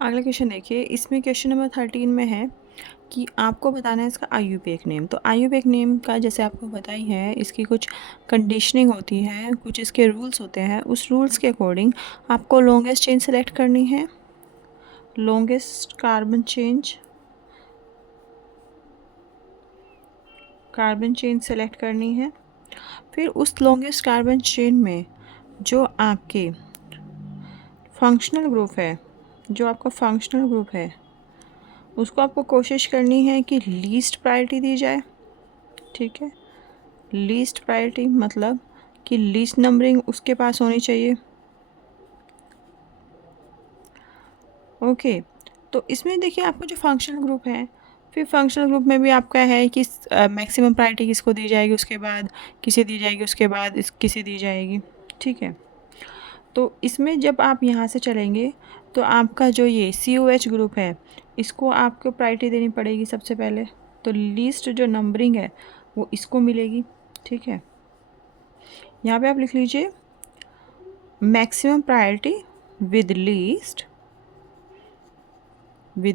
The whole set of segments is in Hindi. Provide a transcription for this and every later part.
अगला क्वेश्चन देखिए, इसमें क्वेश्चन नंबर 13 में है कि आपको बताना है इसका IUPAC नेम। तो IUPAC नेम का जैसे आपको पता ही है, इसकी कुछ कंडीशनिंग होती है, कुछ इसके रूल्स होते हैं। उस रूल्स के अकॉर्डिंग आपको लॉन्गेस्ट चेन सेलेक्ट करनी है, लॉन्गेस्ट कार्बन चेन सेलेक्ट करनी है। फिर उस लॉन्गेस्ट कार्बन चेन में जो आपके फंक्शनल ग्रुप है, उसको आपको कोशिश करनी है कि लीस्ट प्रायोरिटी दी जाए। ठीक है, लीस्ट प्रायोरिटी मतलब कि लीस्ट नंबरिंग उसके पास होनी चाहिए। ओके, तो इसमें देखिए आपका जो फंक्शनल ग्रुप है, फिर फंक्शनल ग्रुप में भी आपका है कि मैक्सिमम प्रायोरिटी किसको दी जाएगी, उसके बाद किसे दी जाएगी, उसके बाद किसे दी जाएगी। ठीक है, तो इसमें जब आप यहाँ से चलेंगे तो आपका जो ये COH ग्रुप है, इसको आपको प्रायोरिटी देनी पड़ेगी सबसे पहले। तो लीस्ट जो नंबरिंग है वो इसको मिलेगी। ठीक है, यहाँ पे आप लिख लीजिए maximum priority with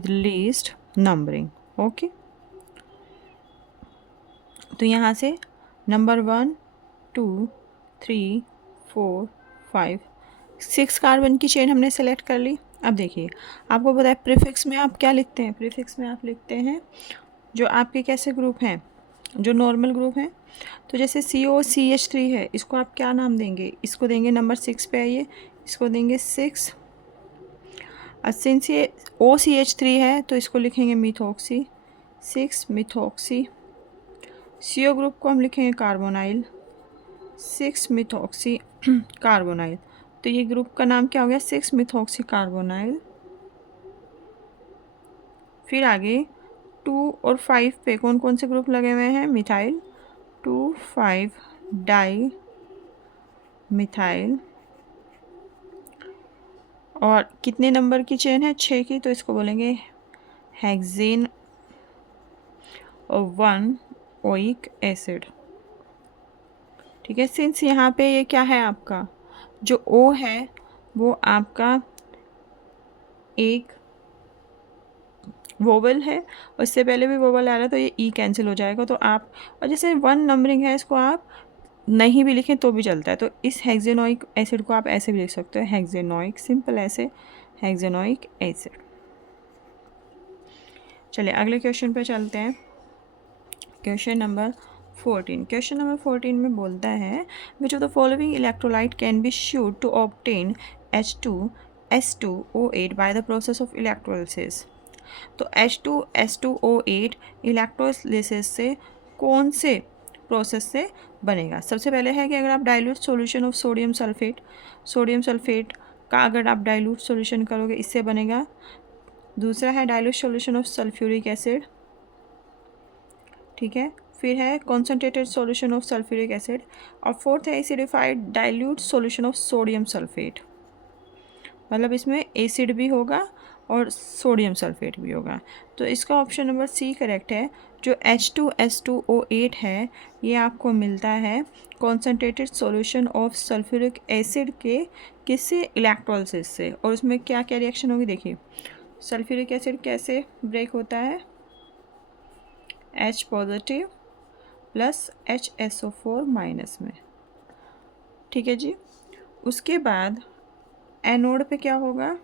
least numbering. Okay, तो यहाँ से नंबर 1 2 3 4 5 6 कार्बन की चेन हमने सेलेक्ट कर ली। अब देखिए, आपको पता है प्रीफिक्स में आप क्या लिखते हैं, प्रीफिक्स में आप लिखते हैं जो आपके कैसे ग्रुप हैं, जो नॉर्मल ग्रुप हैं। तो जैसे COCH3 है, इसको आप क्या नाम देंगे, इसको देंगे नंबर 6 पे आइए, इसको देंगे 6। और सिंस ये OCH3 है तो इसको लिखेंगे मिथॉक्सी, 6 मिथॉक्सी। CO ग्रुप को हम लिखेंगे कार्बोनाइल, 6 मिथॉक्सी कार्बोनाइल। तो ये ग्रुप का नाम क्या हो गया, 6 मिथॉक्सी कार्बोनाइल। फिर आगे 2 और 5 पे कौन कौन से ग्रुप लगे हुए हैं, मिथाइल, 2 5 डाई मिथाइल। और कितने नंबर की चेन है, 6 की, तो इसको बोलेंगे हेक्सेन और 1 ओइक एसिड। ठीक है, सिंस यहाँ पे ये क्या है, आपका जो O है वो आपका एक वोवल है, और इससे पहले भी वोवल आ रहा है तो ये E कैंसिल हो जाएगा। तो आप, और जैसे 1 नंबरिंग है, इसको आप नहीं भी लिखें तो भी चलता है। तो इस हेक्सेनोइक एसिड को आप ऐसे भी लिख सकते हो, हेक्सेनोइक, सिंपल ऐसे हेक्सेनोइक एसिड। चलिए अगले क्वेश्चन पे चलते हैं, क्वेश्चन नंबर 14। क्वेश्चन नंबर 14 में बोलता है which of the following electrolyte can be used to obtain H2S2O8 by the process of electrolysis. तो H2S2O8 इलेक्ट्रोलिसिस से कौन से प्रोसेस से बनेगा। सबसे पहले है कि अगर आप dilute solution of sodium sulphate का अगर आप डाइल्यूट सॉल्यूशन करोगे, इससे बनेगा। दूसरा है dilute solution of sulphuric acid. ठीक है, फिर है concentrated solution of sulphuric acid, और फोर्थ है acidified dilute solution of sodium sulphate. मतलब इसमें एसिड भी होगा और सोडियम सल्फेट भी होगा। तो इसका ऑप्शन नंबर C करेक्ट है। जो H2S2O8 है, ये आपको मिलता है concentrated solution of sulphuric acid के किससे, इलेक्ट्रोलिसिस से। और उसमें क्या क्या रिएक्शन होगी, देखिए सल्फ्यूरिक एसिड कैसे ब्रेक होता है, H positive plus HSO4 minus में। ठीक है जी, उसके बाद एनोड पे क्या होगा,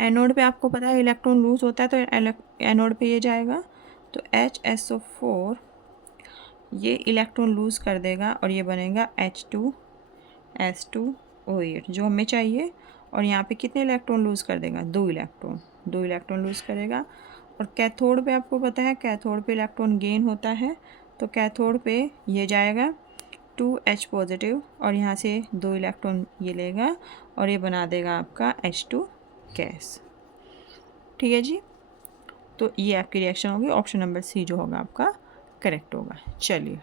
एनोड पे आपको पता है इलेक्ट्रॉन लूज होता है, तो एनोड पे ये जाएगा, तो HSO4 ये इलेक्ट्रॉन लूज कर देगा और ये बनेगा H2S2O8 जो हमें चाहिए। और यहाँ पे कितने इलेक्ट्रॉन लूज कर देगा, 2 इलेक्ट्रॉन लूज करेगा। और कैथोड पे आपको पता है, कैथोड पे इलेक्ट्रॉन गेन होता है, तो कैथोड पे ये जाएगा 2H पॉजिटिव, और यहाँ से 2 इलेक्ट्रॉन ये लेगा और ये बना देगा आपका H2 गैस। ठीक है जी, तो ये आपकी रिएक्शन होगी, ऑप्शन नंबर C जो होगा आपका करेक्ट होगा। चलिए